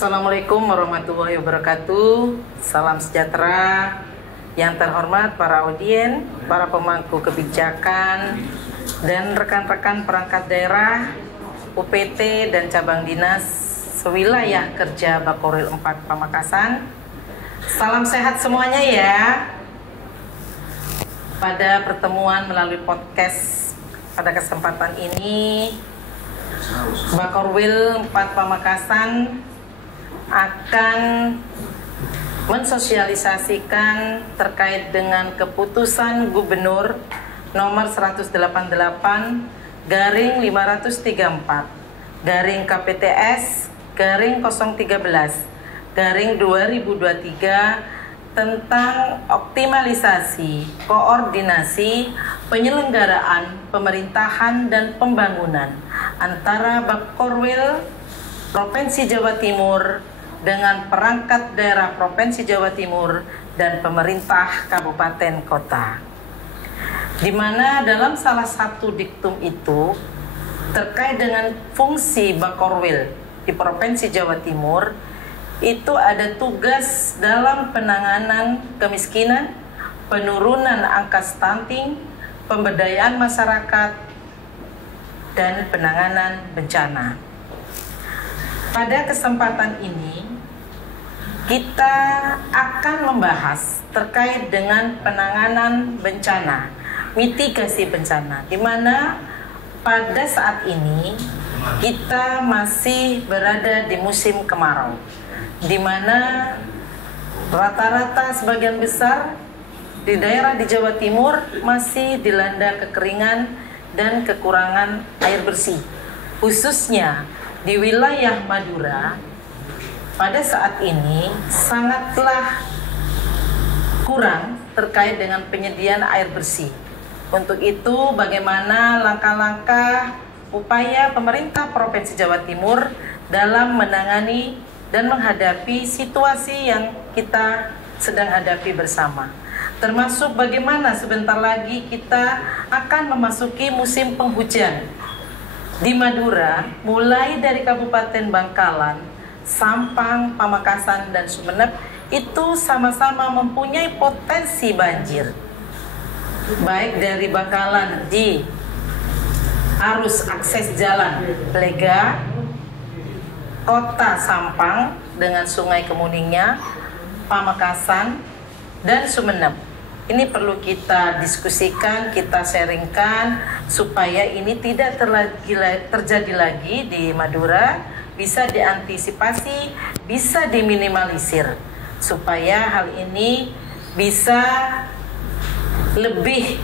Assalamualaikum warahmatullahi wabarakatuh. Salam sejahtera. Yang terhormat para audien, para pemangku kebijakan, dan rekan-rekan perangkat daerah, UPT dan cabang dinas sewilayah kerja Bakorwil 4 Pamekasan. Salam sehat semuanya ya. Pada pertemuan melalui podcast pada kesempatan ini, Bakorwil 4 Pamekasan akan mensosialisasikan terkait dengan keputusan Gubernur nomor 188/513/013/2023 tentang optimalisasi koordinasi penyelenggaraan pemerintahan dan pembangunan antara Bakorwil Provinsi Jawa Timur dengan perangkat daerah Provinsi Jawa Timur dan pemerintah kabupaten kota. Di mana dalam salah satu diktum itu terkait dengan fungsi Bakorwil di Provinsi Jawa Timur, itu ada tugas dalam penanganan kemiskinan, penurunan angka stunting, pemberdayaan masyarakat, dan penanganan bencana. Pada kesempatan ini, kita akan membahas terkait dengan penanganan bencana, mitigasi bencana, di mana pada saat ini kita masih berada di musim kemarau, di mana rata-rata sebagian besar di daerah di Jawa Timur masih dilanda kekeringan dan kekurangan air bersih, khususnya di wilayah Madura. Pada saat ini sangatlah kurang terkait dengan penyediaan air bersih. Untuk itu, bagaimana langkah-langkah upaya pemerintah Provinsi Jawa Timur dalam menangani dan menghadapi situasi yang kita sedang hadapi bersama. Termasuk bagaimana sebentar lagi kita akan memasuki musim penghujan. Di Madura, mulai dari Kabupaten Bangkalan, Sampang, Pamekasan, dan Sumeneb itu sama-sama mempunyai potensi banjir. Baik dari Bangkalan di arus akses jalan Plega, Kota Sampang dengan Sungai Kemuningnya, Pamekasan, dan Sumeneb. Ini perlu kita diskusikan, kita sharingkan supaya ini tidak terjadi lagi di Madura, bisa diantisipasi, bisa diminimalisir supaya hal ini bisa lebih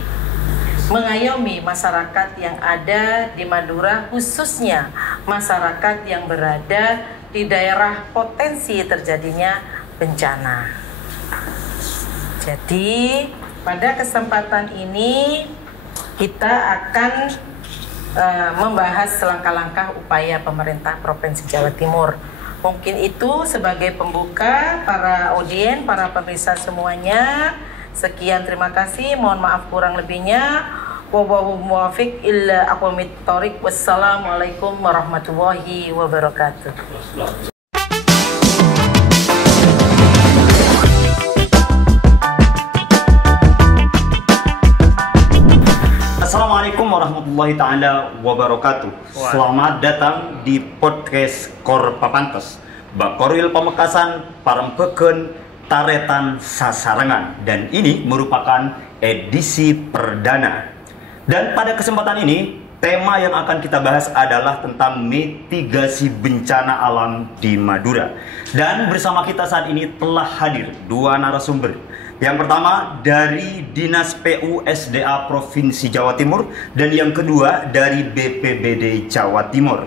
mengayomi masyarakat yang ada di Madura, khususnya masyarakat yang berada di daerah potensi terjadinya bencana. Jadi pada kesempatan ini kita akan membahas langkah-langkah upaya pemerintah Provinsi Jawa Timur. Mungkin itu sebagai pembuka, para audien, para pemirsa semuanya. Sekian, terima kasih. Mohon maaf kurang lebihnya. Wallahu muwaffiq illa aqwamit thoriq. Wassalamualaikum warahmatullahi wabarakatuh. Assalamualaikum warahmatullahi ta'ala wabarakatuh. Selamat datang di podcast Kor Papantes Bakorwil Pamekasan Parempeken Taretan Sasarengan. Dan ini merupakan edisi perdana. Dan pada kesempatan ini, tema yang akan kita bahas adalah tentang mitigasi bencana alam di Madura. Dan bersama kita saat ini telah hadir dua narasumber. Yang pertama dari Dinas PUSDA Provinsi Jawa Timur, dan yang kedua dari BPBD Jawa Timur.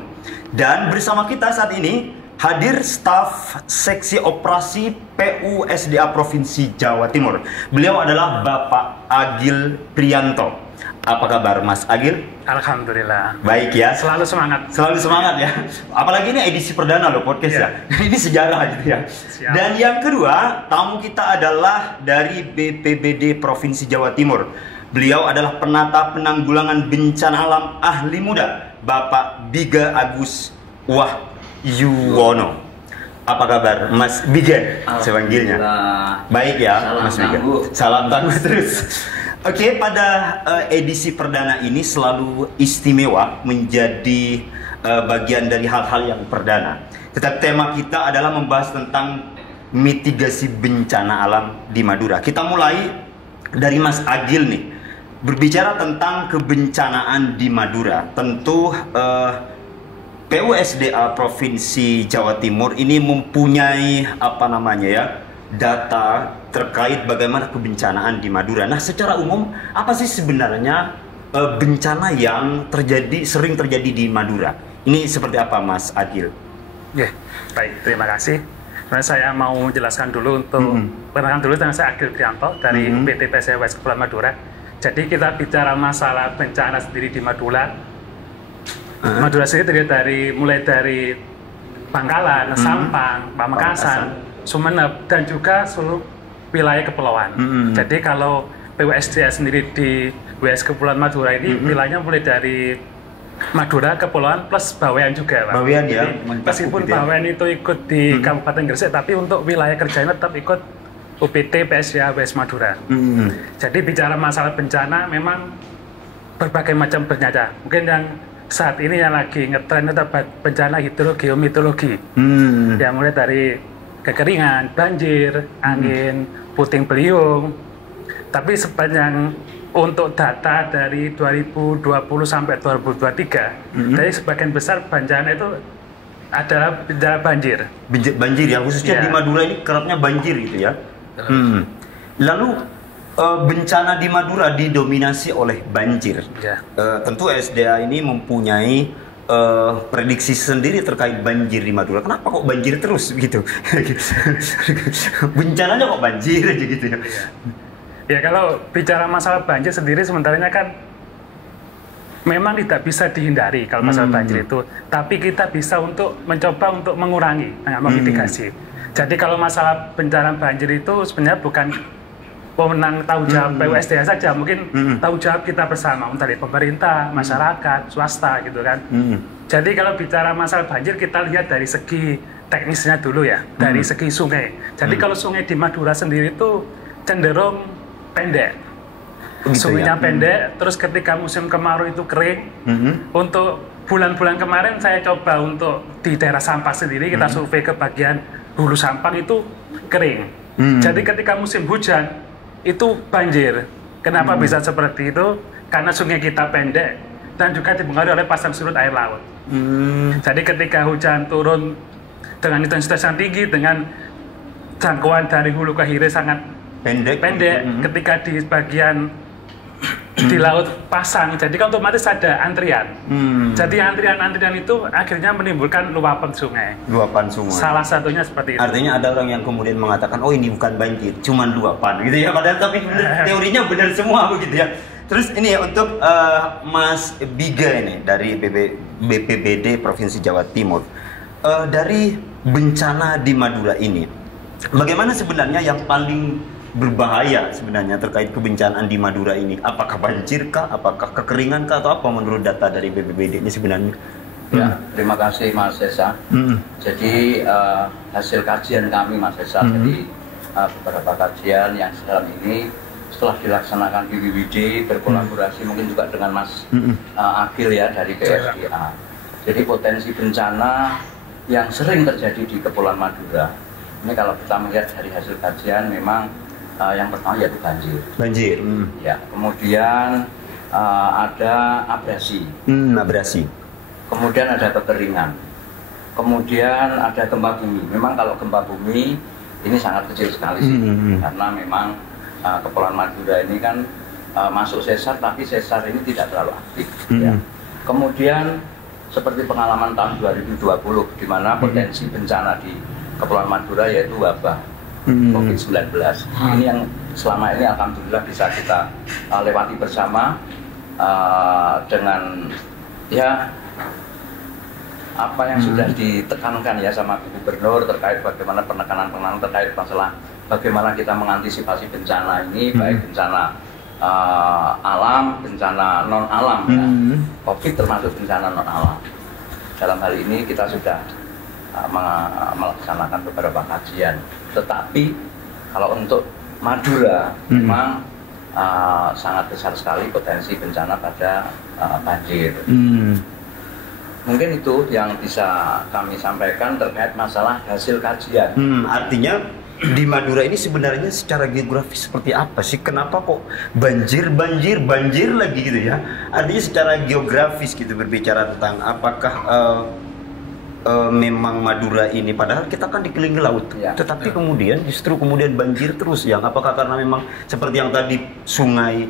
Dan bersama kita saat ini hadir staf seksi operasi PUSDA Provinsi Jawa Timur. Beliau adalah Bapak Agil Prianto. Apa kabar Mas Agil? Alhamdulillah. Baik ya. Selalu semangat. Selalu semangat ya. Apalagi ini edisi perdana loh podcast ya. Ini sejarah gitu ya. Siap. Dan yang kedua, tamu kita adalah dari BPBD Provinsi Jawa Timur. Beliau adalah penata penanggulangan bencana alam ahli muda, Bapak Biga Agus Wahyuwono. Apa kabar Mas Biga? Saya panggilnya. Baik ya, Mas Biga. Salam tangguh terus. Oke, pada edisi perdana ini selalu istimewa menjadi bagian dari hal-hal yang perdana. Tetapi tema kita adalah membahas tentang mitigasi bencana alam di Madura. Kita mulai dari Mas Agil nih, berbicara tentang kebencanaan di Madura. Tentu PUSDA Provinsi Jawa Timur ini mempunyai data terkait bagaimana kebencanaan di Madura. Nah, secara umum apa sih sebenarnya bencana yang sering terjadi di Madura? Ini seperti apa, Mas Agil? Ya, baik, terima kasih. Nah, saya mau menjelaskan dulu untuk perkenalkan dulu, dengan saya Agil Prianto dari PT PSWS Kepulauan Madura. Jadi kita bicara masalah bencana sendiri di Madura. Madura sendiri mulai dari Bangkalan, Sampang, Pamekasan, Sumeneb, dan juga seluruh wilayah kepulauan. Jadi kalau PUSDA sendiri di WS Kepulauan Madura ini wilayahnya mulai dari Madura, Kepulauan plus Bawean juga, Pak. Bawean ya. Meskipun Bawean itu ikut di Kabupaten Gresik, tapi untuk wilayah kerjanya tetap ikut UPT PSDA WS Madura. Jadi bicara masalah bencana memang berbagai macam bencana. Mungkin yang saat ini yang lagi ngetren itu bencana hidrogeometeorologi. Ya mulai dari kekeringan, banjir, angin, puting beliung. Tapi sepanjang untuk data dari 2020 sampai 2023, dari sebagian besar bencana itu adalah bencana banjir. Banjir ya, khususnya di Madura ini kerapnya banjir gitu ya. Lalu bencana di Madura didominasi oleh banjir. Tentu SDA ini mempunyai prediksi sendiri terkait banjir di Madura. Kenapa kok banjir terus gitu? Bencananya kok banjir aja gitu ya? Ya, kalau bicara masalah banjir sendiri sebenarnya kan memang tidak bisa dihindari kalau masalah banjir itu. Tapi kita bisa mencoba untuk mengurangi, memitigasi. Jadi kalau masalah bencana banjir itu sebenarnya bukan pemenang tanggung jawab PUSDA saja, mungkin tanggung jawab kita bersama dari pemerintah, masyarakat, swasta gitu kan. Jadi kalau bicara masalah banjir kita lihat dari segi teknisnya dulu ya, dari segi sungai. Jadi kalau sungai di Madura sendiri itu cenderung pendek. Sungainya pendek, terus ketika musim kemarau itu kering. Untuk bulan-bulan kemarin saya coba untuk di daerah Sampang sendiri kita survei ke bagian hulu Sampang itu kering. Jadi ketika musim hujan itu banjir. Kenapa bisa seperti itu? Karena sungai kita pendek dan juga dipengaruhi oleh pasang surut air laut. Jadi ketika hujan turun dengan intensitas yang tinggi, dengan jangkauan dari hulu ke hilir sangat pendek. Ketika di bagian di laut pasang, jadi kan otomatis ada antrian. Jadi antrian itu akhirnya menimbulkan luapan sungai. Salah satunya seperti itu. Artinya ada orang yang kemudian mengatakan, oh ini bukan banjir, cuma luapan gitu ya. Padahal tapi teorinya benar semua begitu ya. Terus ini ya untuk Mas Biga ini dari BPBD Provinsi Jawa Timur. Dari bencana di Madura ini, bagaimana sebenarnya yang paling berbahaya sebenarnya terkait kebencanaan di Madura ini? Apakah banjir kah? Apakah kekeringan kah? Atau apa menurut data dari BPBD ini sebenarnya? Ya, terima kasih Mas Esa. Jadi hasil kajian kami Mas Esa, jadi beberapa kajian yang sekarang ini setelah dilaksanakan di BPBD berkolaborasi mungkin juga dengan Mas Agil ya dari PSDA. Jadi potensi bencana yang sering terjadi di Kepulauan Madura ini kalau kita melihat dari hasil kajian memang yang pertama yaitu banjir. Ya, kemudian ada abrasi. Kemudian ada kekeringan. Kemudian ada gempa bumi. Memang kalau gempa bumi ini sangat kecil sekali sih, karena memang Kepulauan Madura ini kan masuk sesar, tapi sesar ini tidak terlalu aktif. Ya. Kemudian seperti pengalaman tahun 2020, di mana potensi bencana di Kepulauan Madura yaitu wabah COVID-19. Ini yang selama ini alhamdulillah bisa kita lewati bersama dengan ya apa yang sudah ditekankan ya sama Bu Gubernur terkait bagaimana penekanan terkait masalah bagaimana kita mengantisipasi bencana ini, baik bencana alam, bencana non alam ya. COVID termasuk bencana non alam. Dalam hal ini kita sudah melaksanakan beberapa kajian. Tetapi kalau untuk Madura memang sangat besar sekali potensi bencana pada banjir. Mungkin itu yang bisa kami sampaikan terkait masalah hasil kajian. Artinya di Madura ini sebenarnya secara geografis seperti apa sih? Kenapa kok banjir lagi gitu ya? Artinya secara geografis gitu berbicara tentang apakah memang Madura ini padahal kita kan dikelilingi laut, tetapi kemudian justru banjir terus yang apakah karena memang seperti yang tadi sungai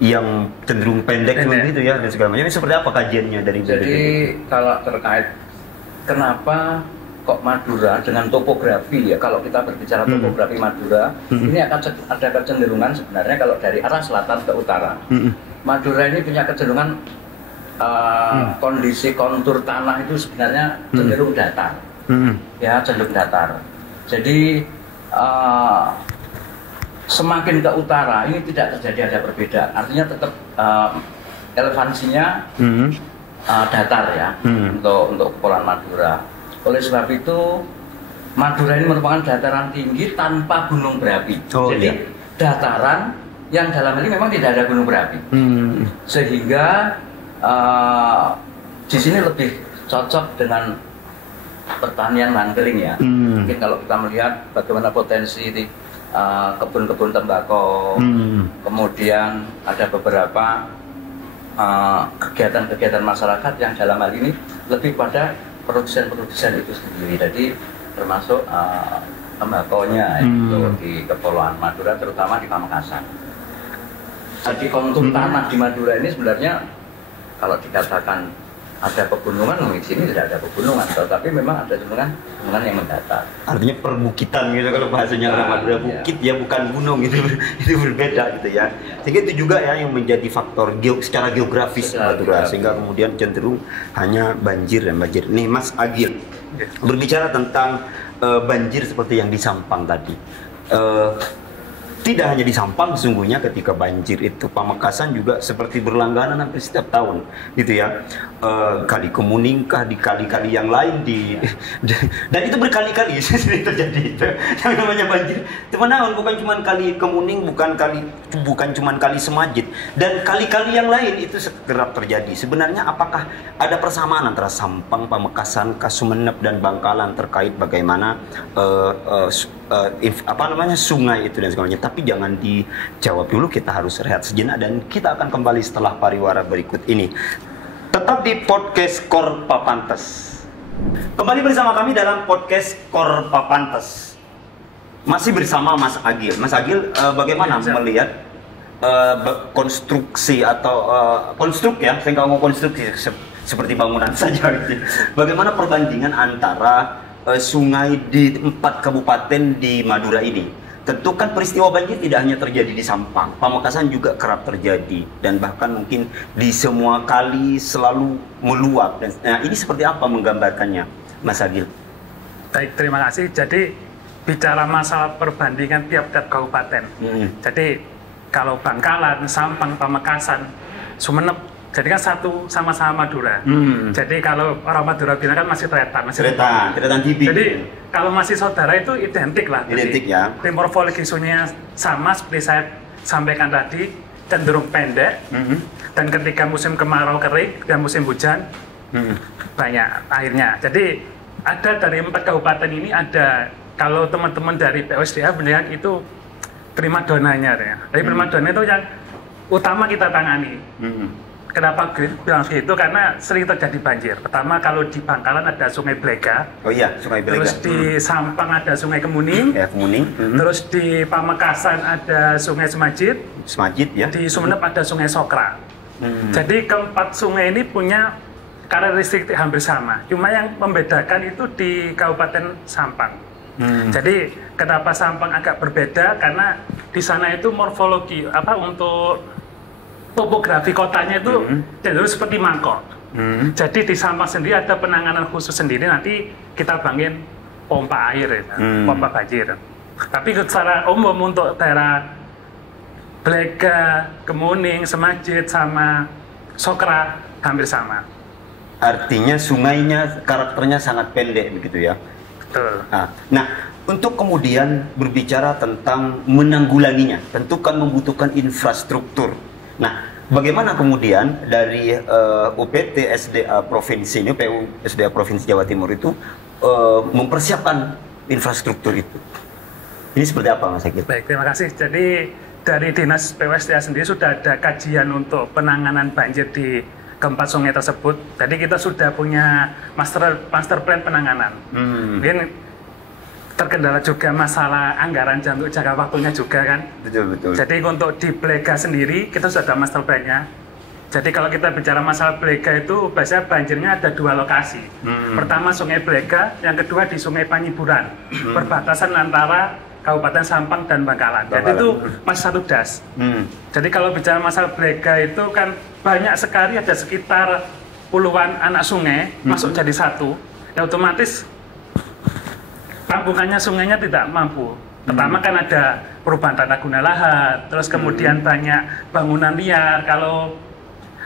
yang cenderung pendek begitu ya dan segala macam. Ini seperti apa kajiannya dari Jadi kalau terkait kenapa kok Madura dengan topografi ya, kalau kita berbicara topografi Madura ini akan ada kecenderungan sebenarnya kalau dari arah selatan ke utara. Madura ini punya kecenderungan kondisi kontur tanah itu sebenarnya cenderung datar, ya cenderung datar. Jadi semakin ke utara ini tidak terjadi ada perbedaan, artinya tetap elevansinya datar ya untuk kepulauan Madura. Oleh sebab itu Madura ini merupakan dataran tinggi tanpa gunung berapi. Jadi dataran yang dalam hal ini memang tidak ada gunung berapi, sehingga di sini lebih cocok dengan pertanian lahan kering ya. Mungkin kalau kita melihat bagaimana potensi di kebun-kebun tembakau, kemudian ada beberapa kegiatan-kegiatan masyarakat yang dalam hal ini lebih pada produsen-produsen itu sendiri. Jadi termasuk tembakaunya itu di Kepulauan Madura, terutama di Pamekasan. Jadi kontur tanah di Madura ini sebenarnya kalau dikatakan ada pegunungan, di sini tidak ada pegunungan, tetapi memang ada pegunungan yang mendatar. Artinya perbukitan gitu kalau bahasanya orang Madura, bukit ya bukan gunung, itu berbeda gitu ya. Sehingga itu juga ya yang menjadi faktor secara geografis Madura, sehingga kemudian cenderung hanya banjir dan banjir. Nih Mas Agil, berbicara tentang banjir seperti yang di Sampang tadi. Tidak hanya di Sampang, sesungguhnya ketika banjir itu Pamekasan juga seperti berlangganan hampir setiap tahun, gitu ya. Kali Kemuning kah, di kali-kali yang lain dan itu berkali-kali sering terjadi itu yang namanya banjir. Teman-teman, bukan cuma kali Kemuning, bukan cuma kali Semajit, dan kali-kali yang lain itu kerap terjadi. Sebenarnya apakah ada persamaan antara Sampang, Pamekasan, Sumeneb dan Bangkalan terkait bagaimana sungai itu dan sebagainya? Tapi jangan dijawab dulu, kita harus rehat sejenak dan kita akan kembali setelah pariwara berikut ini. Tetap di podcast Korpapantes. Kembali bersama kami dalam podcast Korpapantes. Masih bersama Mas Agil. Mas Agil, bagaimana melihat konstruksi atau konstruk ya, saya nggak mau konstruksi seperti bangunan saja gitu. Bagaimana perbandingan antara sungai di 4 kabupaten di Madura ini? Tentu kan peristiwa banjir tidak hanya terjadi di Sampang, Pamekasan juga kerap terjadi dan bahkan mungkin di semua kali selalu meluap. Nah, ini seperti apa menggambarkannya, Mas Agil? Baik, terima kasih. Jadi bicara masalah perbandingan tiap-tiap kabupaten. Jadi kalau Bangkalan, Sampang, Pamekasan, Sumeneb, jadi kan satu sama-sama Madura. Jadi kalau orang Madura bilang kan masih tretan tipi. Jadi kalau masih saudara itu identik lah. Identik ya. Morfologi sungainya sama seperti saya sampaikan tadi, cenderung pendek. Dan ketika musim kemarau kering dan musim hujan banyak airnya. Jadi ada dari 4 kabupaten ini ada, kalau teman-teman dari POSDA benar itu primadonanya ya. Jadi primadona itu yang utama kita tangani. Kenapa bilang gitu? Karena sering terjadi banjir. Pertama, kalau di Bangkalan ada Sungai Blega. Oh iya, Sungai Blega. Terus di Sampang ada Sungai Kemuning. Ya, Kemuning. Terus di Pamekasan ada Sungai Semajit. Semajit ya. Di Sumeneb ada Sungai Sokra. Jadi keempat sungai ini punya karakteristik hampir sama. Cuma yang membedakan itu di Kabupaten Sampang. Jadi kenapa Sampang agak berbeda? Karena di sana itu morfologi untuk topografi kotanya itu cenderung seperti mangkok. Jadi di Sampang sendiri ada penanganan khusus sendiri, nanti kita bangun pompa air, pompa banjir. Tapi secara umum untuk daerah Blega, Kemuning, Semajit, sama Sokra hampir sama. Artinya sungainya karakternya sangat pendek begitu ya. Betul. Nah, untuk kemudian berbicara tentang menanggulanginya, tentu kan membutuhkan infrastruktur. Nah, bagaimana kemudian dari UPT SDA Provinsi ini, PU SDA Provinsi Jawa Timur itu mempersiapkan infrastruktur itu? Ini seperti apa, Mas Akil? Baik, terima kasih. Jadi dari Dinas PUSDA sendiri sudah ada kajian untuk penanganan banjir di keempat sungai tersebut. Jadi kita sudah punya master plan penanganan. Mungkin terkendala juga masalah anggaran dan untuk jangka waktunya juga kan. Betul. Jadi untuk di Blega sendiri kita sudah ada master plan-nya. Jadi kalau kita bicara masalah Blega itu biasanya banjirnya ada 2 lokasi. Pertama Sungai Blega, yang kedua di Sungai Panyiburan, perbatasan antara Kabupaten Sampang dan Bangkalan. Jadi itu masih satu das. Jadi kalau bicara masalah Blega itu kan banyak sekali, ada sekitar puluhan anak sungai masuk jadi satu. Ya otomatis kampungannya sungainya tidak mampu. Pertama kan ada perubahan tata guna lahan, terus kemudian banyak bangunan liar. Kalau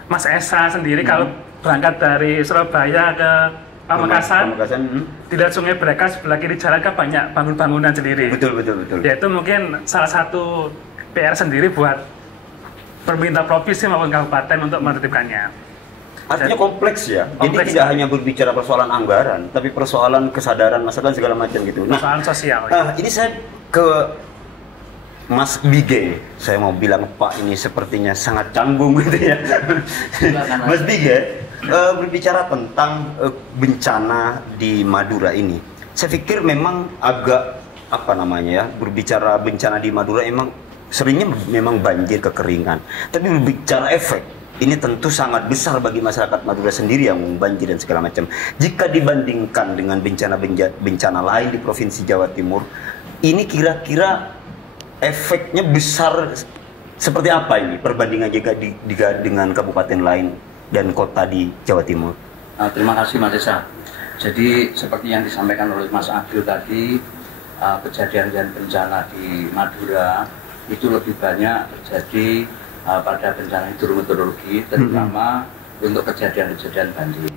Mas Esa sendiri kalau berangkat dari Surabaya ke Pamekasan, tidak Sungai Blega sebelah kiri jalan kan banyak bangunan sendiri. Betul. Ya itu mungkin salah satu PR sendiri buat pemerintah provinsi maupun kabupaten untuk menertibkannya. Artinya kompleks ya. Jadi tidak hanya berbicara persoalan anggaran, tapi persoalan kesadaran masyarakat segala macam gitu. Nah, persoalan sosial. Ini saya ke Mas Bige. Saya mau bilang Pak ini sepertinya sangat canggung gitu ya. Mas Bige, berbicara tentang bencana di Madura ini. Saya pikir memang agak berbicara bencana di Madura emang seringnya memang banjir, kekeringan. Tapi berbicara efek, ini tentu sangat besar bagi masyarakat Madura sendiri yang banjir dan segala macam. Jika dibandingkan dengan bencana lain di Provinsi Jawa Timur, ini kira-kira efeknya besar seperti apa ini perbandingan jika dengan kabupaten lain dan kota di Jawa Timur? Terima kasih Mas Esa. Jadi seperti yang disampaikan oleh Mas Agil tadi, kejadian dan bencana di Madura itu lebih banyak terjadi pada bencana hidrometeorologi, terutama untuk kejadian-kejadian banjir.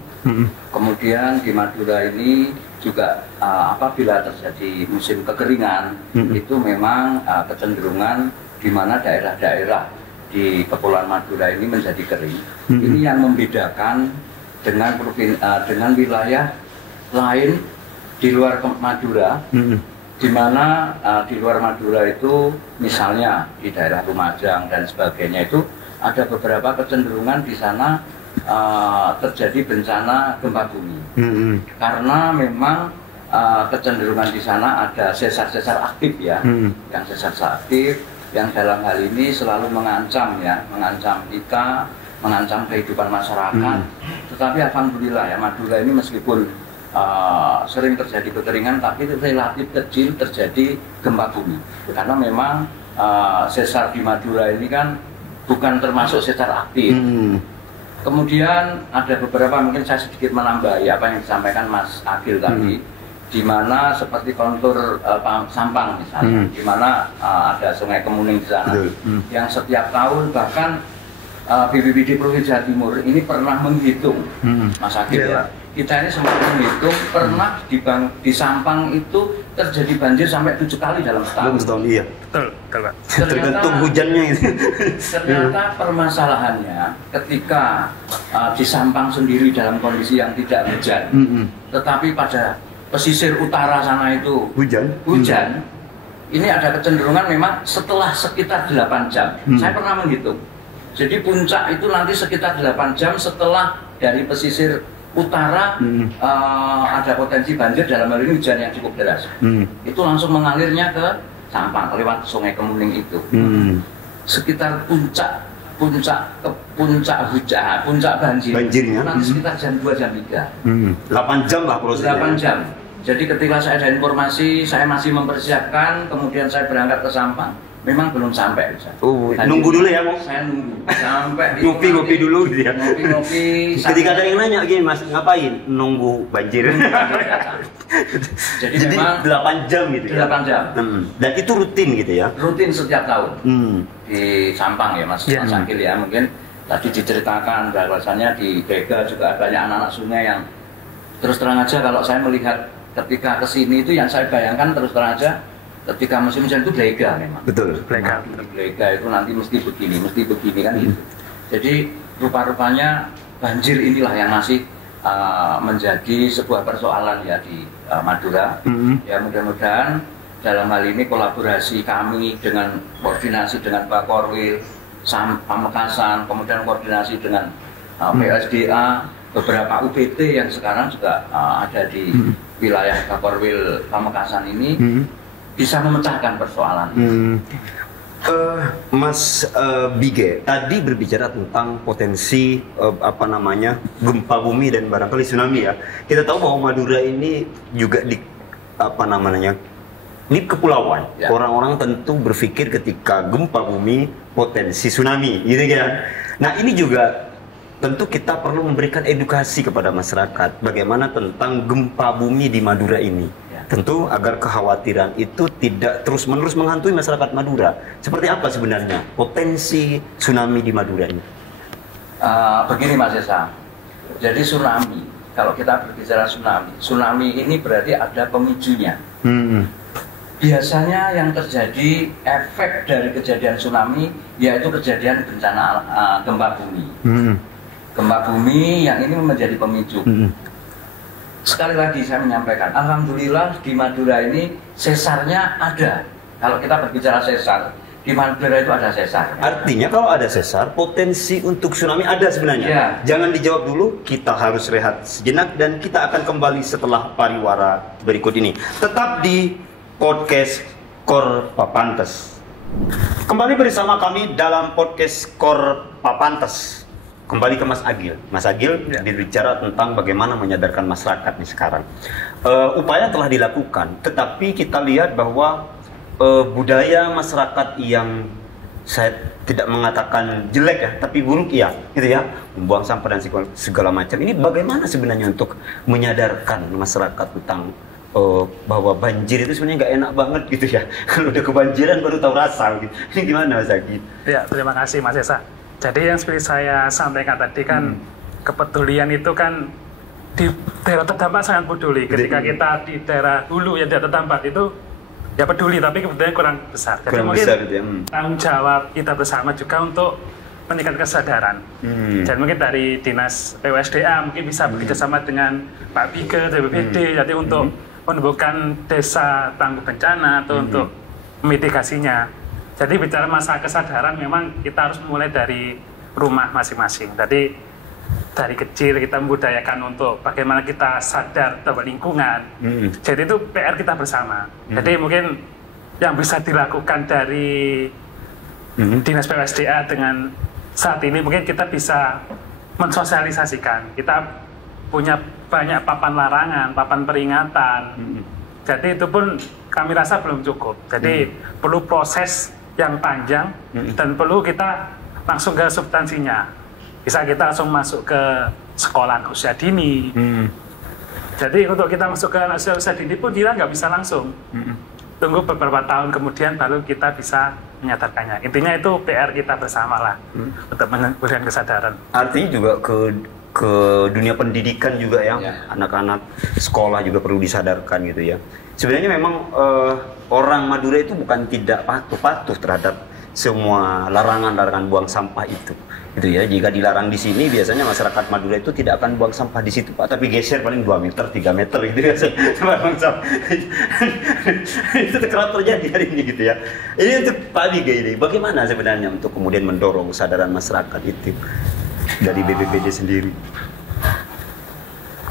Kemudian di Madura ini juga apabila terjadi musim kekeringan, itu memang kecenderungan di mana daerah-daerah di Kepulauan Madura ini menjadi kering. Ini yang membedakan dengan wilayah lain di luar Madura, di mana di luar Madura itu misalnya di daerah Lumajang dan sebagainya itu ada beberapa kecenderungan di sana terjadi bencana gempa bumi. Karena memang kecenderungan di sana ada sesar-sesar aktif ya, yang sesar aktif yang dalam hal ini selalu mengancam kita, mengancam kehidupan masyarakat. Tetapi alhamdulillah ya, Madura ini meskipun sering terjadi kekeringan, tapi relatif kecil terjadi gempa bumi. Karena memang sesar di Madura ini kan bukan termasuk sesar aktif. Kemudian ada beberapa, mungkin saya sedikit menambahi apa yang disampaikan Mas Agil tadi, di mana seperti kontur Sampang misalnya, di mana ada Sungai Kemuning di sana, yang setiap tahun bahkan BPBD Provinsi Jawa Timur ini pernah menghitung, Mas Agil ya, kita ini sempat menghitung pernah di Sampang itu terjadi banjir sampai 7 kali dalam setahun. Iya. Betul, Pak. Tergantung hujannya itu. Ternyata permasalahannya ketika di Sampang sendiri dalam kondisi yang tidak hujan, tetapi pada pesisir utara sana itu hujan. Ini ada kecenderungan memang setelah sekitar 8 jam. Saya pernah menghitung. Jadi puncak itu nanti sekitar 8 jam setelah dari pesisir utara ada potensi banjir, dalam hal ini hujan yang cukup deras. Itu langsung mengalirnya ke Sampang lewat Sungai Kemuning itu. Sekitar puncak banjirnya nanti sekitar jam 2 jam 3. 8 jam lah prosesnya. 8 jam. Jadi ketika saya ada informasi, saya masih mempersiapkan, kemudian saya berangkat ke Sampang, memang belum sampai. Nunggu dulu ya, Mas? Saya nunggu sampai ngopi dulu gitu ya. Ngopi. Ketika ada yang nanya gini, Mas, ngapain? Nunggu banjir. Jadi memang 8 jam gitu ya. 8 jam. Dan itu rutin gitu ya. Rutin setiap tahun. Di Sampang ya, Mas Akil ya, mungkin tadi diceritakan bahwasannya di Bega juga banyak anak-anak sungai yang terus terang aja kalau saya melihat ketika kesini itu yang saya bayangkan terus terang aja ketika musim hujan itu Blega memang. Betul. Blega. Blega itu nanti mesti begini kan gitu. Jadi rupa-rupanya banjir inilah yang masih menjadi sebuah persoalan ya di Madura. Ya mudah-mudahan dalam hal ini kolaborasi kami dengan koordinasi dengan Pak Korwil, Pamekasan, kemudian koordinasi dengan PSDA, beberapa UPT yang sekarang juga ada di wilayah Pak Korwil Pamekasan ini bisa memecahkan persoalan. Mas Bige tadi berbicara tentang potensi gempa bumi dan barangkali tsunami ya. Kita tahu bahwa Madura ini juga di di kepulauan. Ya. Orang-orang tentu berpikir ketika gempa bumi potensi tsunami, gitu kan. Nah ini juga tentu kita perlu memberikan edukasi kepada masyarakat bagaimana tentang gempa bumi di Madura ini. Tentu agar kekhawatiran itu tidak terus-menerus menghantui masyarakat Madura. Seperti apa sebenarnya potensi tsunami di Madura ini? Begini Mas Esa, jadi tsunami, kalau kita berbicara tsunami ini berarti ada pemicunya. Biasanya yang terjadi efek dari kejadian tsunami yaitu kejadian bencana gempa bumi. Gempa bumi yang ini menjadi pemicu. Sekali lagi saya menyampaikan, alhamdulillah di Madura ini sesarnya ada. Kalau kita berbicara sesar, di Madura itu ada sesar. Artinya kalau ada sesar, potensi untuk tsunami ada sebenarnya. Ya. Jangan dijawab dulu, kita harus rehat sejenak dan kita akan kembali setelah pariwara berikut ini. Tetap di podcast Kor Papantes. Kembali bersama kami dalam podcast Kor Papantes. Kembali ke Mas Agil. Mas Agil berbicara tentang bagaimana menyadarkan masyarakat nih sekarang. Upaya telah dilakukan, tetapi kita lihat bahwa budaya masyarakat yang saya tidak mengatakan jelek ya, tapi buruk ya, gitu ya, membuang sampah dan segala macam. Ini bagaimana sebenarnya untuk menyadarkan masyarakat tentang bahwa banjir itu sebenarnya nggak enak banget gitu ya. Kalau udah kebanjiran baru tahu rasa gitu. Ini gimana Mas Agil? Ya, terima kasih Mas Esa. Jadi yang seperti saya sampaikan tadi kan kepedulian itu kan di daerah terdampak sangat peduli. Ketika kita di daerah hulu yang tidak terdampak itu ya peduli, tapi kepedulian kurang besar. Jadi mungkin tanggung jawab kita bersama juga untuk meningkatkan kesadaran. Dan mungkin dari Dinas PUSDA mungkin bisa bekerjasama dengan Pak Bige, BPBD, jadi untuk menumbuhkan desa tangguh bencana atau untuk mitigasinya. Jadi bicara masalah kesadaran memang kita harus mulai dari rumah masing-masing. Jadi dari kecil kita membudayakan untuk bagaimana kita sadar terhadap lingkungan. Jadi itu PR kita bersama. Jadi mungkin yang bisa dilakukan dari Dinas PUSDA dengan saat ini mungkin kita bisa mensosialisasikan. Kita punya banyak papan larangan, papan peringatan. Jadi itu pun kami rasa belum cukup. Jadi perlu proses yang panjang dan perlu kita langsung ke substansinya. Bisa kita langsung masuk ke sekolah usia dini. Jadi untuk kita masuk ke usia dini pun kita nggak bisa langsung. Tunggu beberapa tahun kemudian baru kita bisa menyadarkannya. Intinya itu PR kita bersama lah untuk memberikan kesadaran. Artinya juga ke dunia pendidikan juga ya, anak-anak sekolah juga perlu disadarkan gitu ya. Sebenarnya memang orang Madura itu bukan tidak patuh terhadap semua larangan-larangan buang sampah itu. Gitu ya. Jika dilarang di sini biasanya masyarakat Madura itu tidak akan buang sampah di situ Pak, tapi geser paling 2 meter, 3 meter gitu ya. Itu kerap terjadi hari ini gitu ya. Ini untuk Pak Bige ini, bagaimana sebenarnya untuk kemudian mendorong kesadaran masyarakat itu dari BPBD sendiri?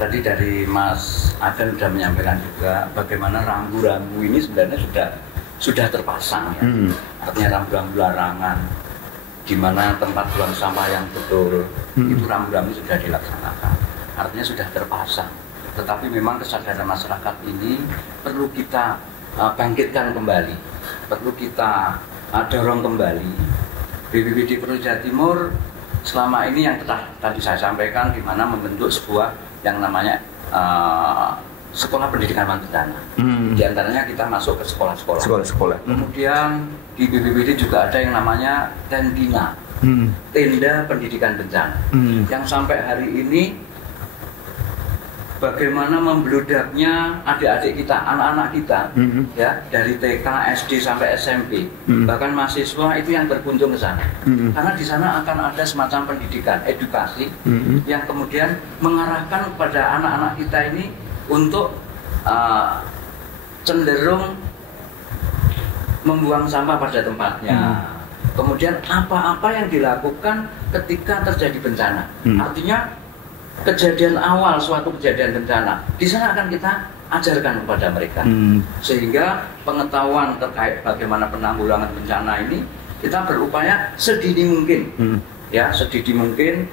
Tadi dari Mas Aden sudah menyampaikan juga bagaimana rambu-rambu ini sebenarnya sudah terpasang ya. Artinya rambu-rambu larangan di mana tempat buang sampah yang betul itu rambu-rambu sudah dilaksanakan. Artinya sudah terpasang. Tetapi memang kesadaran masyarakat ini perlu kita bangkitkan kembali, perlu kita dorong kembali. BPBD Provinsi Jawa Timur selama ini yang telah tadi saya sampaikan di mana membentuk sebuah yang namanya sekolah pendidikan mantrana. Di antaranya kita masuk ke sekolah-sekolah. Sekolah-sekolah. Kemudian di BPBD juga ada yang namanya Tentina. tenda pendidikan bencana, yang sampai hari ini bagaimana membludaknya adik-adik kita, anak-anak kita, ya dari TK, SD sampai SMP, bahkan mahasiswa itu yang berkunjung ke sana, karena di sana akan ada semacam pendidikan, edukasi, yang kemudian mengarahkan kepada anak-anak kita ini untuk cenderung membuang sampah pada tempatnya. Kemudian apa-apa yang dilakukan ketika terjadi bencana, artinya kejadian awal suatu kejadian bencana di sana akan kita ajarkan kepada mereka, sehingga pengetahuan terkait bagaimana penanggulangan bencana ini kita berupaya sedini mungkin, ya sedini mungkin.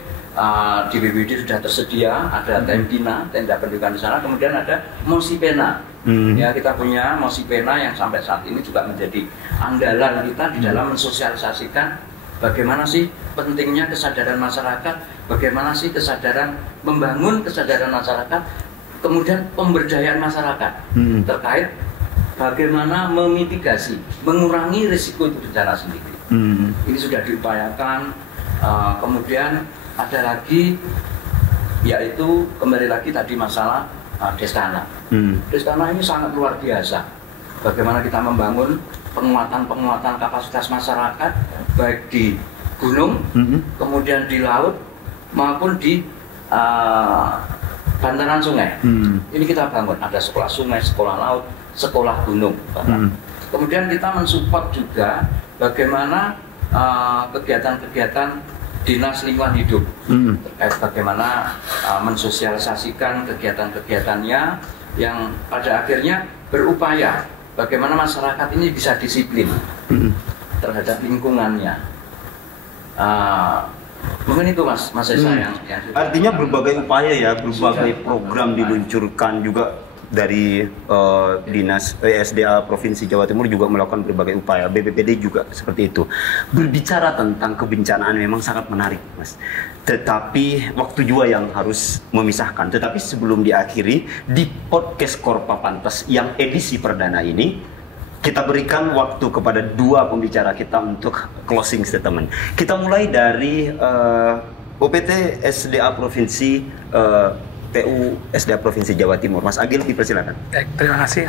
Di BPD sudah tersedia ada tenda pendidikan di sana, kemudian ada Mosipena. Ya, kita punya Mosipena yang sampai saat ini juga menjadi andalan kita di dalam mensosialisasikan bagaimana sih pentingnya kesadaran masyarakat, bagaimana sih kesadaran membangun kesadaran masyarakat, kemudian pemberdayaan masyarakat terkait bagaimana memitigasi, mengurangi risiko itu bencana sendiri. Ini sudah diupayakan. Kemudian ada lagi, yaitu kembali lagi tadi masalah Destana. Destana ini sangat luar biasa. Bagaimana kita membangun penguatan kapasitas masyarakat, baik di gunung, kemudian di laut, maupun di bantaran sungai. Ini kita bangun, ada sekolah sungai, sekolah laut, sekolah gunung. Kemudian kita mensupport juga bagaimana kegiatan-kegiatan Dinas Lingkungan Hidup, terkait bagaimana mensosialisasikan kegiatan-kegiatannya yang pada akhirnya berupaya bagaimana masyarakat ini bisa disiplin terhadap lingkungannya. Mungkin itu Mas Esa yang artinya berbagai upaya ya, berbagai program diluncurkan juga dari Dinas SDA Provinsi Jawa Timur juga melakukan berbagai upaya, BPPD juga seperti itu. Berbicara tentang kebencanaan memang sangat menarik, Mas. Tetapi waktu juga yang harus memisahkan. Tetapi sebelum diakhiri, di podcast Korpa Pantas yang edisi perdana ini, kita berikan waktu kepada dua pembicara kita untuk closing statement. Kita mulai dari OPT SDA Provinsi PU SDA Provinsi Jawa Timur, Mas Agil, dipersilakan. Terima kasih.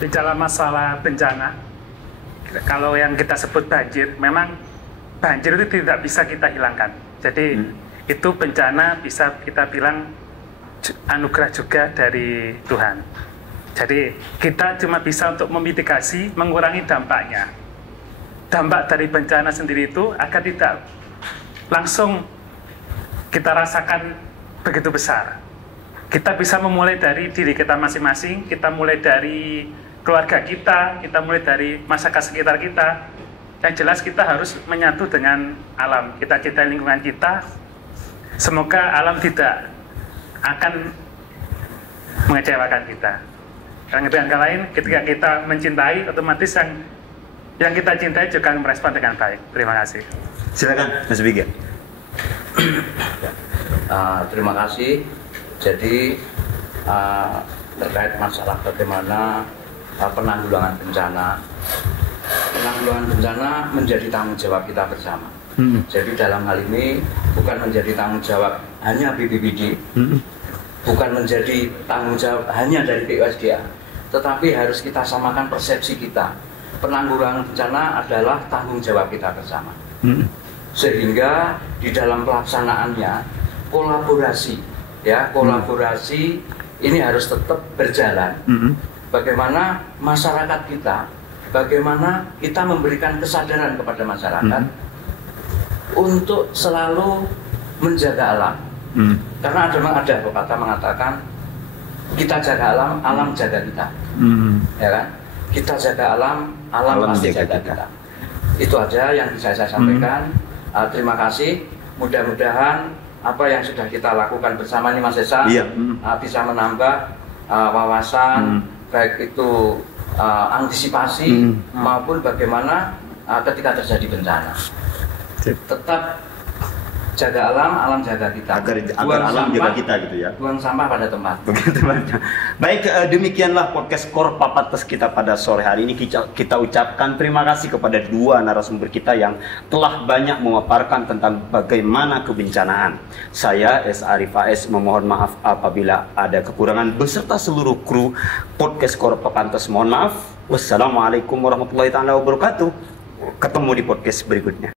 Bicara masalah bencana, kalau yang kita sebut banjir, memang banjir itu tidak bisa kita hilangkan. Jadi itu bencana bisa kita bilang anugerah juga dari Tuhan. Jadi kita cuma bisa untuk memitigasi, mengurangi dampaknya. Dampak dari bencana sendiri itu agar tidak langsung kita rasakan begitu besar. Kita bisa memulai dari diri kita masing-masing, kita mulai dari keluarga kita mulai dari masyarakat sekitar kita. Yang jelas kita harus menyatu dengan alam, kita lingkungan kita. Semoga alam tidak akan mengecewakan kita. Karena dengan kata lain, ketika kita mencintai, otomatis yang kita cintai juga merespon dengan baik. Terima kasih. Silakan, Mas Biga. Terima kasih. Jadi terkait masalah bagaimana penanggulangan bencana menjadi tanggung jawab kita bersama. Jadi dalam hal ini bukan menjadi tanggung jawab hanya BPBD, bukan menjadi tanggung jawab hanya dari PUSDA, tetapi harus kita samakan persepsi kita. Penanggulangan bencana adalah tanggung jawab kita bersama. Sehingga di dalam pelaksanaannya kolaborasi ini harus tetap berjalan. Bagaimana masyarakat kita, bagaimana kita memberikan kesadaran kepada masyarakat untuk selalu menjaga alam. Karena ada pepatah mengatakan kita jaga alam, alam jaga kita. Ya kan? Kita jaga alam, alam pasti jaga kita. Itu aja yang bisa saya sampaikan. Terima kasih. Mudah-mudahan apa yang sudah kita lakukan bersama ini Mas Esa bisa menambah wawasan, baik itu antisipasi maupun bagaimana ketika terjadi bencana. Tetap jaga alam, alam jaga kita. Agar Buang alam sampah, jaga kita gitu ya. Buang sampah pada tempat. Begitu banyak. Baik, demikianlah podcast Kor Papantes kita pada sore hari ini. Kita ucapkan terima kasih kepada dua narasumber kita yang telah banyak memaparkan tentang bagaimana kebencanaan. Saya S. Arif AS memohon maaf apabila ada kekurangan beserta seluruh kru podcast Kor Papantes. Mohon maaf. Wassalamualaikum warahmatullahi wabarakatuh. Ketemu di podcast berikutnya.